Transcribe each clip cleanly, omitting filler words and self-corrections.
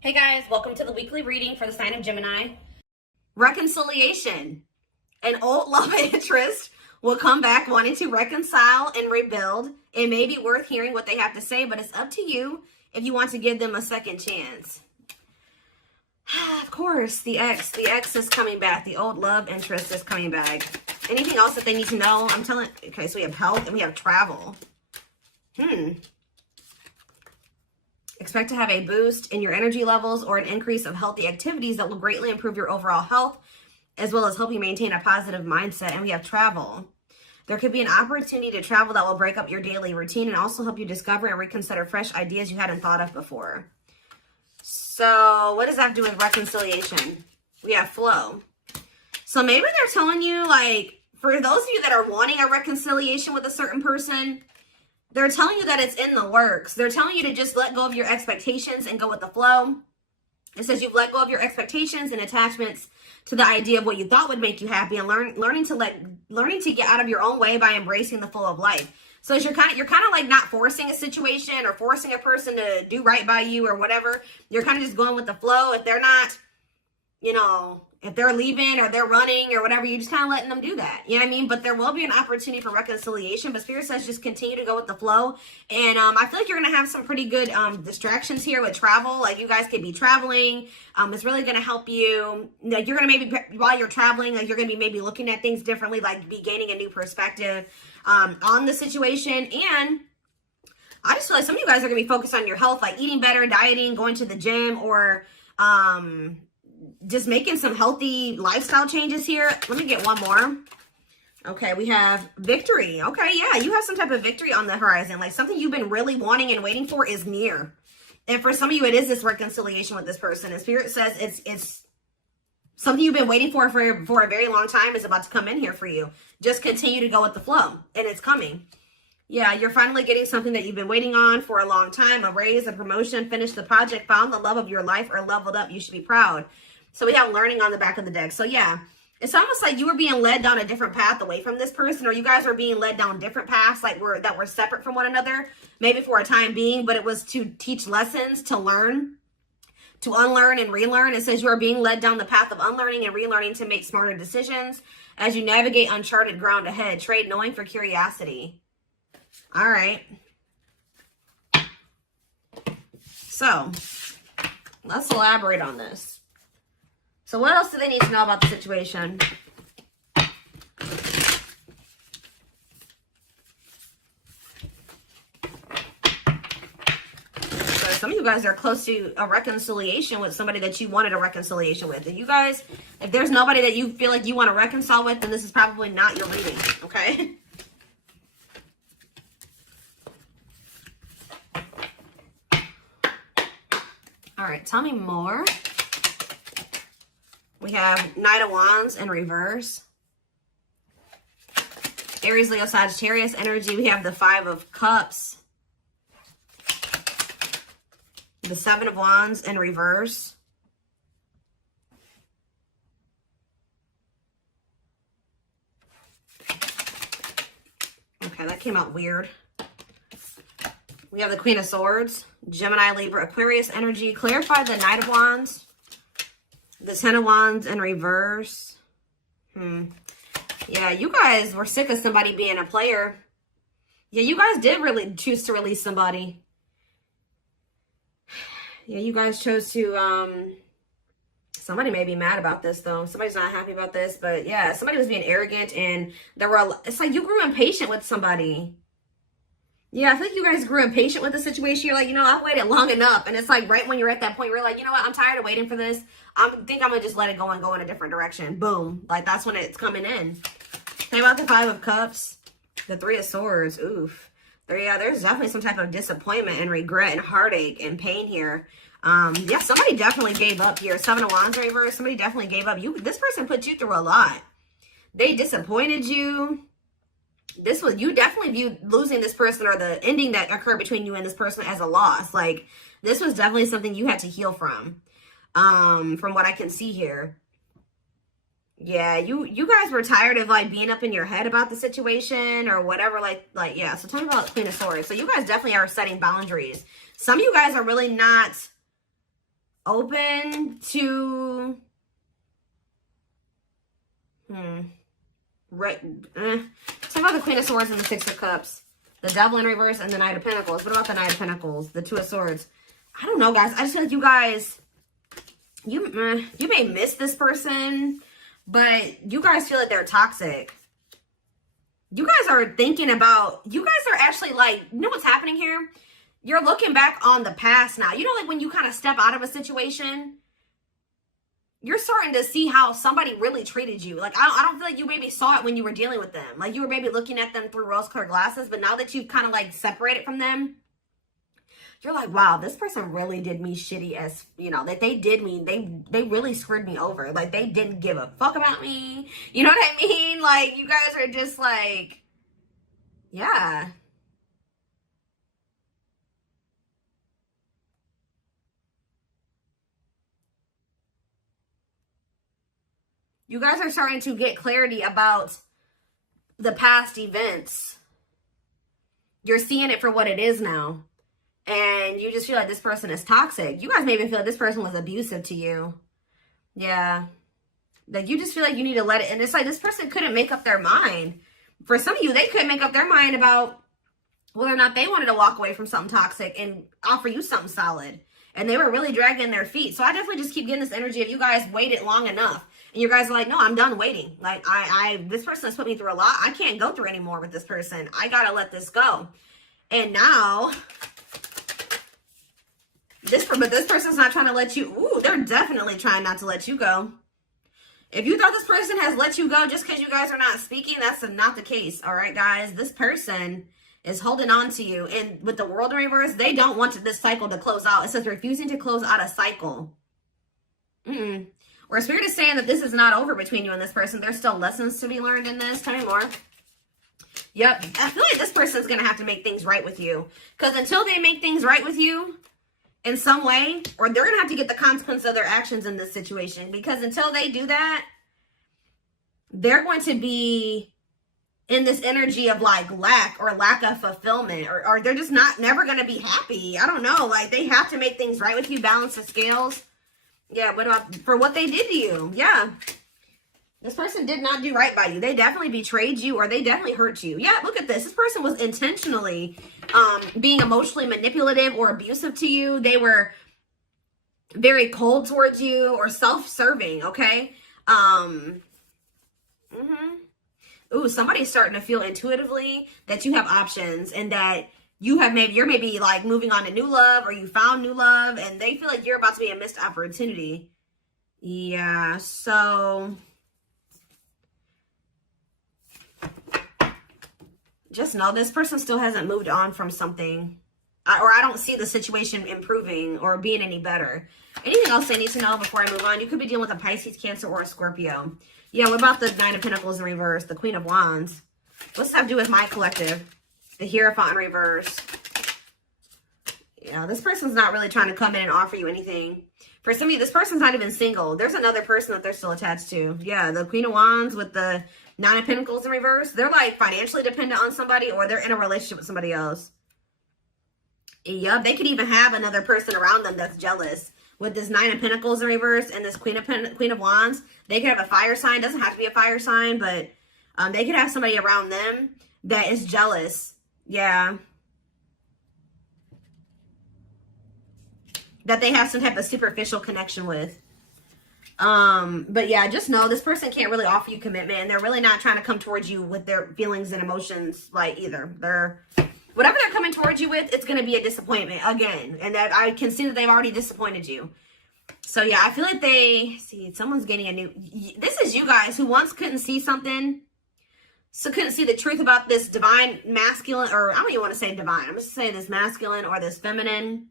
Hey guys, welcome to the weekly reading for the sign of Gemini. Reconciliation. An old love interest will come back wanting to reconcile and rebuild. It may be worth hearing what they have to say, but it's up to you if you want to give them a second chance. Of course, the ex is coming back. The old love interest is coming back. Anything else that they need to know? Okay, so we have health and we have travel. Expect to have a boost in your energy levels or an increase of healthy activities that will greatly improve your overall health, as well as help you maintain a positive mindset. And we have travel. There could be an opportunity to travel that will break up your daily routine and also help you discover and reconsider fresh ideas you hadn't thought of before. So what does that have to do with reconciliation? We have flow. So maybe they're telling you, like, for those of you that are wanting a reconciliation with a certain person, they're telling you that it's in the works. They're telling you to just let go of your expectations and go with the flow. It says you've let go of your expectations and attachments to the idea of what you thought would make you happy, and learning to get out of your own way by embracing the flow of life. So you're kind of like not forcing a situation or forcing a person to do right by you or whatever. You're kind of just going with the flow. If they're not, if they're leaving or they're running or whatever, you're just kind of letting them do that. You know what I mean? But there will be an opportunity for reconciliation. But Spirit says just continue to go with the flow. And I feel like you're going to have some pretty good distractions here with travel. Like, you guys could be traveling. It's really going to help you. Like, you're going to maybe, while you're traveling, like, you're going to be maybe looking at things differently, like be gaining a new perspective on the situation. And I just feel like some of you guys are going to be focused on your health, like eating better, dieting, going to the gym, or just making some healthy lifestyle changes here. Let me get one more. Okay, we have victory. Okay, yeah, you have some type of victory on the horizon. Like, something you've been really wanting and waiting for is near. And for some of you, it is this reconciliation with this person. And Spirit says it's something you've been waiting for a very long time is about to come in here for you. Just continue to go with the flow, and it's coming. Yeah, you're finally getting something that you've been waiting on for a long time. A raise, a promotion, finished the project, found the love of your life, or leveled up. You should be proud. So we have learning on the back of the deck. So yeah, it's almost like you were being led down a different path away from this person, or you guys were being led down different paths, like that were separate from one another, maybe for a time being, but it was to teach lessons, to learn, to unlearn and relearn. It says you are being led down the path of unlearning and relearning to make smarter decisions as you navigate uncharted ground ahead. Trade knowing for curiosity. All right. So let's elaborate on this. So what else do they need to know about the situation? So some of you guys are close to a reconciliation with somebody that you wanted a reconciliation with. If there's nobody that you feel like you want to reconcile with, then this is probably not your reading, okay? All right, tell me more. We have Knight of Wands in reverse. Aries, Leo, Sagittarius energy. We have the Five of Cups. The Seven of Wands in reverse. Okay, that came out weird. We have the Queen of Swords, Gemini, Libra, Aquarius energy. Clarify the Knight of Wands. The Ten of Wands in reverse. Yeah, you guys were sick of somebody being a player. Yeah, you guys did really choose to release somebody. Yeah, you guys chose to, somebody may be mad about this, though. Somebody's not happy about this, but yeah, somebody was being arrogant, and it's like you grew impatient with somebody. Yeah, I think you guys grew impatient with the situation. You're like, I've waited long enough. And it's like right when you're at that point, you're like, you know what? I'm tired of waiting for this. I think I'm going to just let it go and go in a different direction. Boom. Like, that's when it's coming in. Think about the Five of Cups. The Three of Swords. Oof. There's definitely some type of disappointment and regret and heartache and pain here. Yeah, somebody definitely gave up here. Seven of Wands reverse. Somebody definitely gave up. This person put you through a lot. They disappointed you. You definitely viewed losing this person, or the ending that occurred between you and this person, as a loss. Like, this was definitely something you had to heal from what I can see here. Yeah, you guys were tired of, like, being up in your head about the situation or whatever. Like yeah. So tell me about Queen of Swords. So you guys definitely are setting boundaries. Some of you guys are really not open to right. Talk about the Queen of Swords and the Six of Cups, the Devil in reverse, and the Knight of Pentacles. What about the Knight of Pentacles, the Two of Swords? I don't know, guys. I just feel like you guys, you may miss this person, but you guys feel like they're toxic. You guys are thinking about, you guys are actually like, you know what's happening here? You're looking back on the past now. You know, like when you kind of step out of a situation, you're starting to see how somebody really treated you. Like, I don't feel like you maybe saw it when you were dealing with them. Like, you were maybe looking at them through rose-colored glasses, but now that you've kind of, like, separated from them, you're like, wow, this person really did me shitty as, you know, that they did me. They really screwed me over. Like, they didn't give a fuck about me. You know what I mean? Like, you guys are just like, yeah. You guys are starting to get clarity about the past events. You're seeing it for what it is now. And you just feel like this person is toxic. You guys maybe feel like this person was abusive to you. Yeah. Like you just feel like you need to let it. And it's like this person couldn't make up their mind. For some of you, they couldn't make up their mind about whether or not they wanted to walk away from something toxic and offer you something solid. And they were really dragging their feet. So I definitely just keep getting this energy of you guys waited long enough. And you guys are like, no, I'm done waiting. Like, this person has put me through a lot. I can't go through anymore with this person. I got to let this go. And now, this person's not trying to let you, ooh, they're definitely trying not to let you go. If you thought this person has let you go just because you guys are not speaking, that's not the case. All right, guys, this person is holding on to you. And with the World in reverse, they don't want this cycle to close out. It says refusing to close out a cycle. Or Spirit is saying that this is not over between you and this person. There's still lessons to be learned in this. Tell me more. Yep. I feel like this person's going to have to make things right with you. Because until they make things right with you in some way, or they're going to have to get the consequence of their actions in this situation. Because until they do that, they're going to be in this energy of like lack of fulfillment. Or they're just never going to be happy. I don't know. Like they have to make things right with you. Balance the scales. Yeah, but for what they did to you. Yeah. This person did not do right by you. They definitely betrayed you or they definitely hurt you. Yeah, look at this. This person was intentionally being emotionally manipulative or abusive to you. They were very cold towards you or self-serving, okay? Ooh, somebody's starting to feel intuitively that you have options and that you're maybe like moving on to new love or you found new love and they feel like you're about to be a missed opportunity. Yeah, so just know this person still hasn't moved on from something or I don't see the situation improving or being any better. Anything else I need to know before I move on? You could be dealing with a Pisces, Cancer, or a Scorpio. Yeah, what about the Nine of Pentacles in reverse, the Queen of Wands? What's that have to do with my collective? The Hierophant in reverse. Yeah, this person's not really trying to come in and offer you anything. For some of you, this person's not even single. There's another person that they're still attached to. Yeah, the Queen of Wands with the Nine of Pentacles in reverse. They're like financially dependent on somebody or they're in a relationship with somebody else. Yep, they could even have another person around them that's jealous. With this Nine of Pentacles in reverse and this Queen of Wands, they could have a fire sign. Doesn't have to be a fire sign, but they could have somebody around them that is jealous. Yeah. That they have some type of superficial connection with. But yeah, just know this person can't really offer you commitment and they're really not trying to come towards you with their feelings and emotions like either. Whatever they're coming towards you with, it's going to be a disappointment again. And that I can see that they've already disappointed you. So yeah, I feel like someone's getting this is you guys who once couldn't see something. So couldn't see the truth about this divine masculine, or I don't even want to say divine. I'm just saying this masculine or this feminine.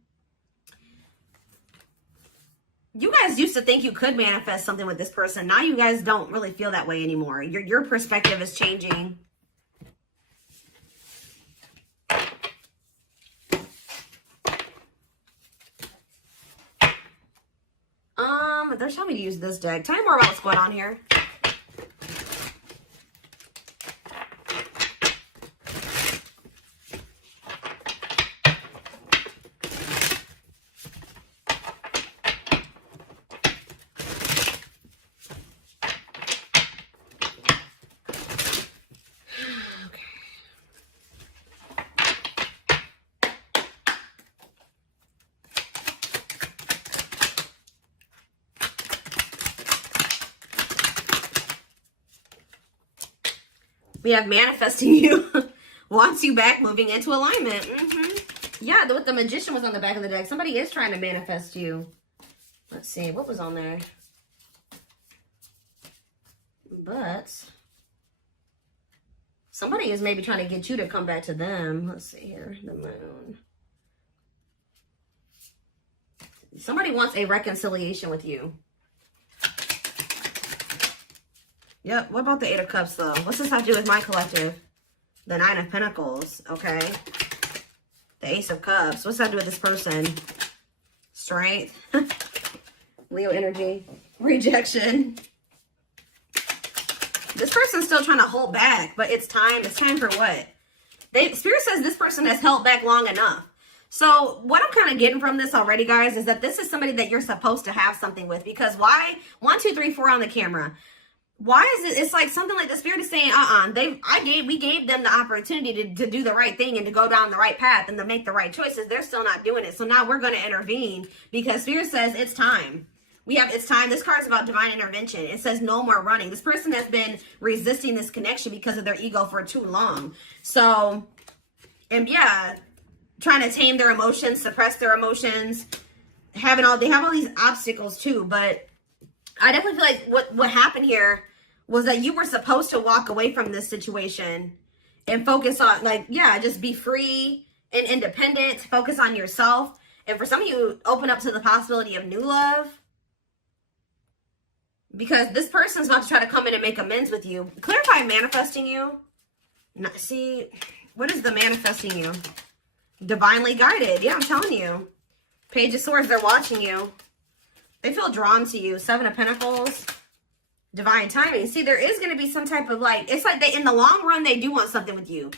You guys used to think you could manifest something with this person. Now you guys don't really feel that way anymore. Your perspective is changing. They're telling me to use this deck. Tell me more about what's going on here. We have manifesting you. Wants you back, moving into alignment. Yeah, with the Magician was on the back of the deck. Somebody is trying to manifest you. Let's see. What was on there? But somebody is maybe trying to get you to come back to them. Let's see here. The Moon. Somebody wants a reconciliation with you. Yep. What about the Eight of Cups, though? What's this have to do with my collective? The Nine of Pentacles. Okay. The Ace of Cups. What's that to do with this person? Strength. Leo energy. Rejection. This person's still trying to hold back, but it's time. It's time for what? Spirit says this person has held back long enough. So what I'm kind of getting from this already, guys, is that this is somebody that you're supposed to have something with. Because why? 1, 2, 3, 4 on the camera. Why is it? It's like something like the Spirit is saying, we gave them the opportunity to do the right thing and to go down the right path and to make the right choices. They're still not doing it. So now we're going to intervene because Spirit says it's time. It's time. This card's about divine intervention. It says no more running. This person has been resisting this connection because of their ego for too long. So, and yeah, trying to tame their emotions, suppress their emotions, they have all these obstacles too. But I definitely feel like what happened here was that you were supposed to walk away from this situation and focus on, just be free and independent, focus on yourself. And for some of you, open up to the possibility of new love. Because this person's about to try to come in and make amends with you. Clarify manifesting you. See, what is the manifesting you? Divinely guided. Yeah, I'm telling you. Page of Swords, they're watching you. They feel drawn to you. Seven of Pentacles. Divine timing. See, there is going to be some type of it's like in the long run, they do want something with you.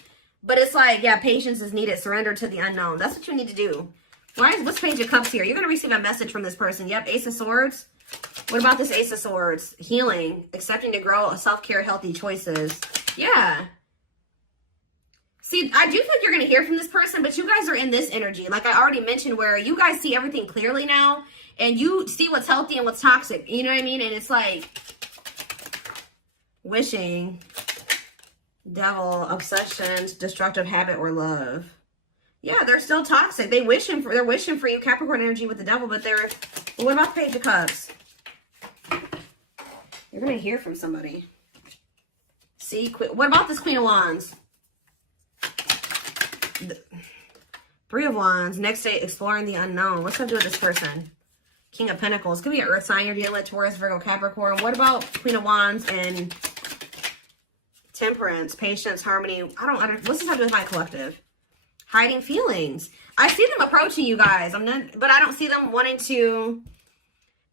But it's like, yeah, patience is needed. Surrender to the unknown. That's what you need to do. What's Page of Cups here? You're going to receive a message from this person. Yep, Ace of Swords. What about this Ace of Swords? Healing, accepting to grow, self-care, healthy choices. Yeah. See, I do think you're going to hear from this person, but you guys are in this energy. Like I already mentioned, where you guys see everything clearly now, and you see what's healthy and what's toxic. You know what I mean? And it's like wishing, devil, obsessions, destructive habit, or love. Yeah, they're still toxic. They're wishing for you, Capricorn energy with the devil, but what about the Page of Cups? You're going to hear from somebody. See, what about this Queen of Wands? Three of Wands. Next day, exploring the unknown. What's that do with this person? King of Pentacles. Could be an earth sign you're dealing with, Taurus, Virgo, Capricorn. What about Queen of Wands and Temperance, patience, harmony? What's this have to do with my collective? Hiding feelings. I see them approaching you guys. But I don't see them wanting to.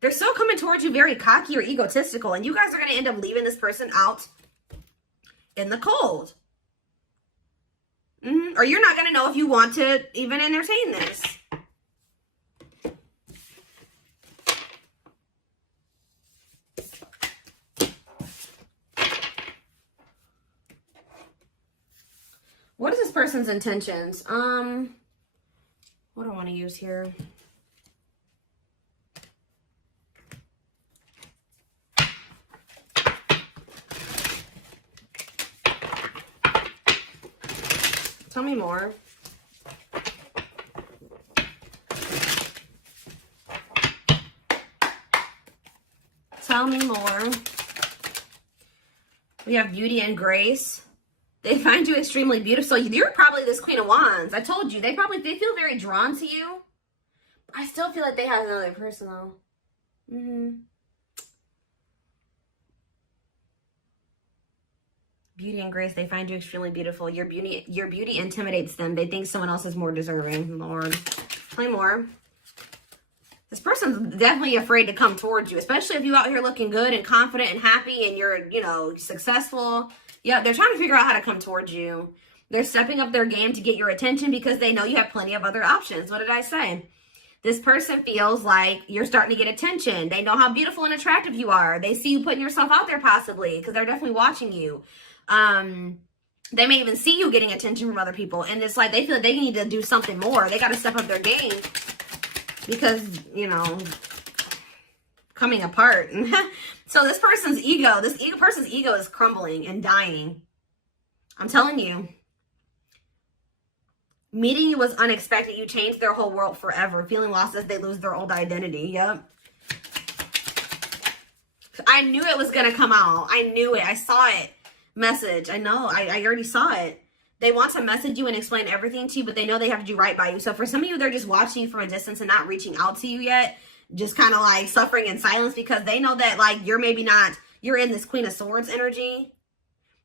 They're still coming towards you very cocky or egotistical. And you guys are going to end up leaving this person out in the cold. Or you're not going to know if you want to even entertain this. What is this person's intentions? What do I want to use here? Tell me more. Tell me more. We have beauty and grace. They find you extremely beautiful. So you're probably this Queen of Wands. I told you. They feel very drawn to you. I still feel like they have another person though. Beauty and grace, they find you extremely beautiful. Your beauty intimidates them. They think someone else is more deserving. Lord. Play more. This person's definitely afraid to come towards you, especially if you're out here looking good and confident and happy and you're, successful. Yeah, they're trying to figure out how to come towards you. They're stepping up their game to get your attention because they know you have plenty of other options. What did I say? This person feels like you're starting to get attention. They know how beautiful and attractive you are. They see you putting yourself out there possibly because they're definitely watching you. They may even see you getting attention from other people. And it's like they feel like they need to do something more. They got to step up their game because, coming apart. So this person's ego is crumbling and dying. I'm telling you. Meeting you was unexpected. You changed their whole world forever. Feeling lost as they lose their old identity. Yep. I knew it was going to come out. I knew it. I saw it. Message. I know. I already saw it. They want to message you and explain everything to you, but they know they have to do right by you. So for some of you, they're just watching you from a distance and not reaching out to you yet. Just kind of like suffering in silence because they know that like you're maybe not, you're in this Queen of Swords energy.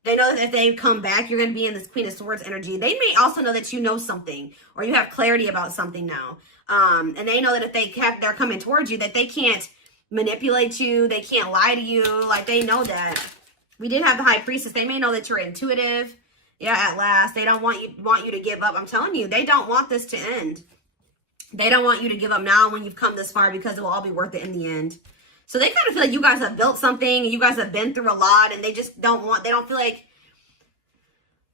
They know that if they come back, you're going to be in this Queen of Swords energy. They may also know that you know something or you have clarity about something now. And they know that if they're coming towards you, that they can't manipulate you. They can't lie to you. Like they know that. We did have the High Priestess. They may know that you're intuitive. Yeah, at last. They don't want you to give up. I'm telling you, they don't want this to end. They don't want you to give up now when you've come this far because it will all be worth it in the end. So they kind of feel like you guys have built something, and you guys have been through a lot, and they just don't want, they don't feel like,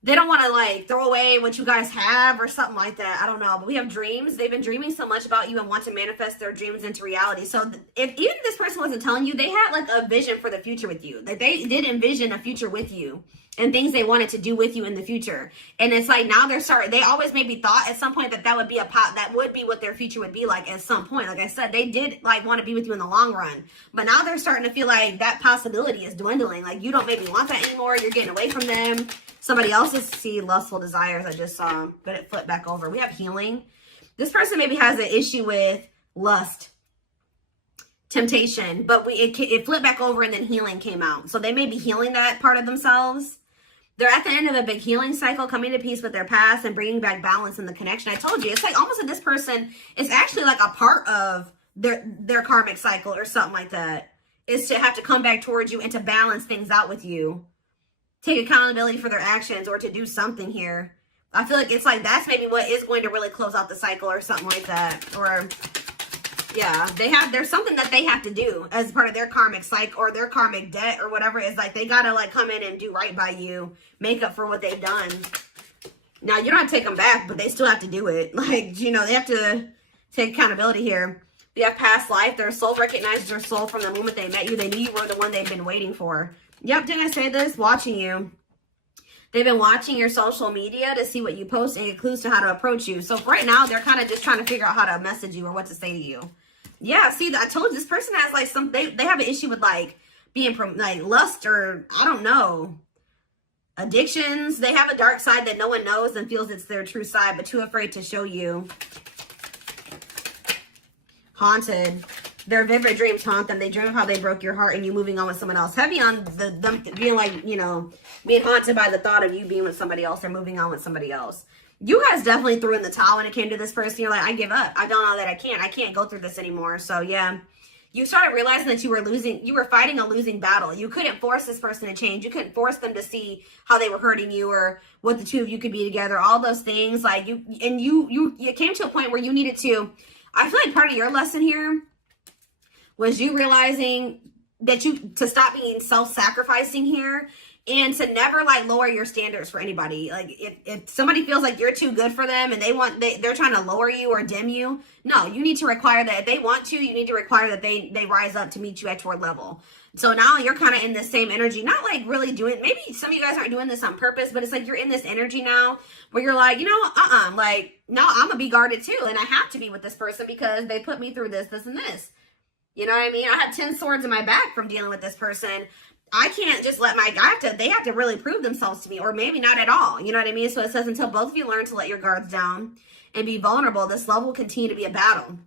they don't want to like throw away what you guys have or something like that. I don't know. But we have dreams. They've been dreaming so much about you and want to manifest their dreams into reality. So if even this person wasn't telling you, they had like a vision for the future with you. Like they did envision a future with you and things they wanted to do with you in the future. And it's like now they always maybe thought at some point that would be that would be what their future would be like at some point. Like I said, they did like want to be with you in the long run. But now they're starting to feel like that possibility is dwindling. Like you don't maybe want that anymore. You're getting away from them. Somebody else's lustful desires I just saw, but it flipped back over. We have healing. This person maybe has an issue with lust, temptation, but it flipped back over and then healing came out. So they may be healing that part of themselves. They're at the end of a big healing cycle, coming to peace with their past and bringing back balance in the connection. I told you, it's like almost that this person is actually like a part of their karmic cycle or something like that, is to have to come back towards you and to balance things out with you. Take accountability for their actions or to do something here. I feel like it's like that's maybe what is going to really close out the cycle or something like that. Or yeah, there's something that they have to do as part of their karmic cycle or their karmic debt or whatever. Is like they gotta like come in and do right by you, make up for what they've done. Now you don't have to take them back, but they still have to do it. Like, you know, they have to take accountability here. They have past life. Their soul recognizes their soul from the moment they met you. They knew you were the one they've been waiting for. Yep, didn't I say this? Watching you. They've been watching your social media to see what you post and get clues to how to approach you. So right now, they're kind of just trying to figure out how to message you or what to say to you. Yeah, see, I told you, this person has like they have an issue with like being like lust or I don't know, addictions. They have a dark side that no one knows and feels it's their true side, but too afraid to show you. Haunted. Their vivid dreams haunt them. They dream of how they broke your heart and you moving on with someone else. Heavy on them being like, you know, being haunted by the thought of you being with somebody else or moving on with somebody else. You guys definitely threw in the towel when it came to this person. You're like, I give up. I don't know that I can't go through this anymore. So yeah, you started realizing that you were fighting a losing battle. You couldn't force this person to change. You couldn't force them to see how they were hurting you or what the two of you could be together. All those things like you came to a point where you needed to, I feel like part of your lesson here was you realizing that to stop being self-sacrificing here and to never like lower your standards for anybody. Like if somebody feels like you're too good for them and they're trying to lower you or dim you, no, you need to require that if they want to, you need to require that they rise up to meet you at your level. So now you're kind of in this same energy, not like really doing, maybe some of you guys aren't doing this on purpose, but it's like you're in this energy now where you're like, you know, like now I'm gonna be guarded too. And I have to be with this person because they put me through this, and this. You know what I mean? I have 10 swords in my back from dealing with this person. I can't just let they have to really prove themselves to me, or maybe not at all. You know what I mean? So it says, until both of you learn to let your guards down and be vulnerable, this love will continue to be a battle.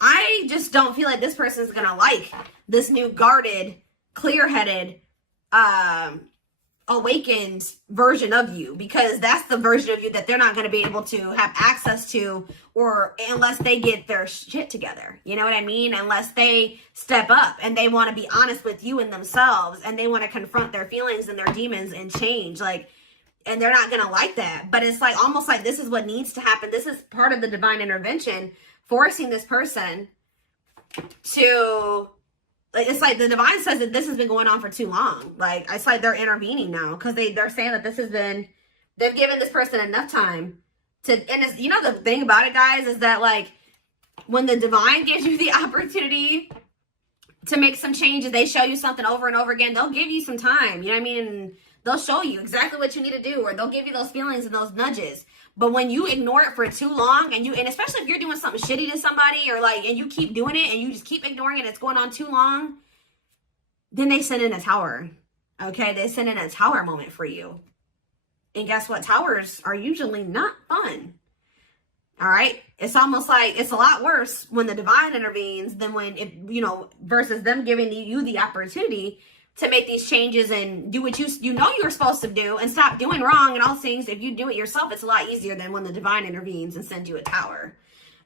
I just don't feel like this person is going to like this new guarded, clear-headed, awakened version of you, because that's the version of you that they're not going to be able to have access to, or unless they get their shit together. You know what I mean? Unless they step up and they want to be honest with you and themselves, and they want to confront their feelings and their demons and change, like, and they're not going to like that. But it's like almost like this is what needs to happen. This is part of the divine intervention, forcing this person to, like, it's like the divine says that this has been going on for too long. Like, it's like they're intervening now because they're saying that this has been, they've given this person enough time to, and it's, you know, the thing about it, guys, is that like when the divine gives you the opportunity to make some changes, they show you something over and over again, they'll give you some time. You know what I mean? And They'll show you exactly what you need to do, or they'll give you those feelings and those nudges. But when you ignore it for too long, and especially if you're doing something shitty to somebody, or like, and you keep doing it and you just keep ignoring it, it's going on too long, then they send in a tower. Okay, they send in a tower moment for you. And guess what? Towers are usually not fun. All right. It's almost like it's a lot worse when the divine intervenes than when it, versus them giving you the opportunity to make these changes and do what you know you're supposed to do and stop doing wrong and all things. If you do it yourself, it's a lot easier than when the divine intervenes and sends you a tower.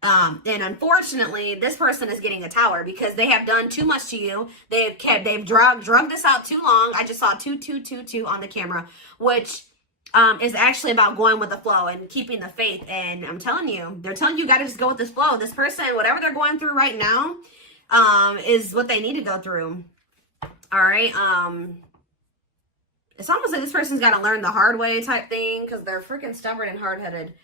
And unfortunately, this person is getting a tower because they have done too much to you. They've drugged this out too long. I just saw 2222 on the camera, which is actually about going with the flow and keeping the faith. And I'm telling you, they're telling you got to just go with this flow. This person, whatever they're going through right now, is what they need to go through. All right. It's almost like this person's got to learn the hard way type thing because they're freaking stubborn and hard-headed.